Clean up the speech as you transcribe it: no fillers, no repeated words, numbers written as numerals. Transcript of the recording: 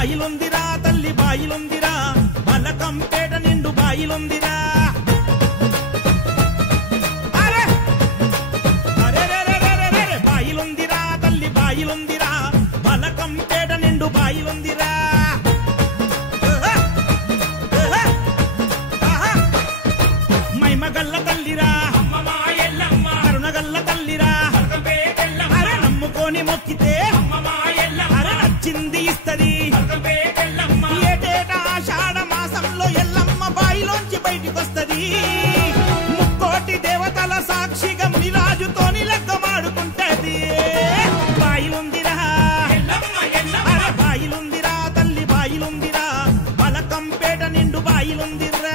బాయిలుందిరా తల్లి బాయిలుందిరా బలకంపేట నిండు బాయిలుందిరా బాయిలుందిరా తల్లి బాయిలుందిరా బలకంపేట నిండు బాయిలుందిరా మైమగల్ల తల్లిరా కరుణగల్ల తల్లిరా అరే నమ్ముకొని మొక్కితే అరే నచ్చింది ఇస్తది ఏటేటా ఆషాఢ మాసంలో ఎల్లమ్మ బాయిలోంచి బయటికొస్తది ముక్కోటి దేవతల సాక్షిగా మునిరాజుతోని లెక్కమాడుకుంటది బాయిలుందిరా అరే బాయిలుందిరా తల్లి బాయిలుందిరా బలకంపేట నిండు బాయిలుందిరా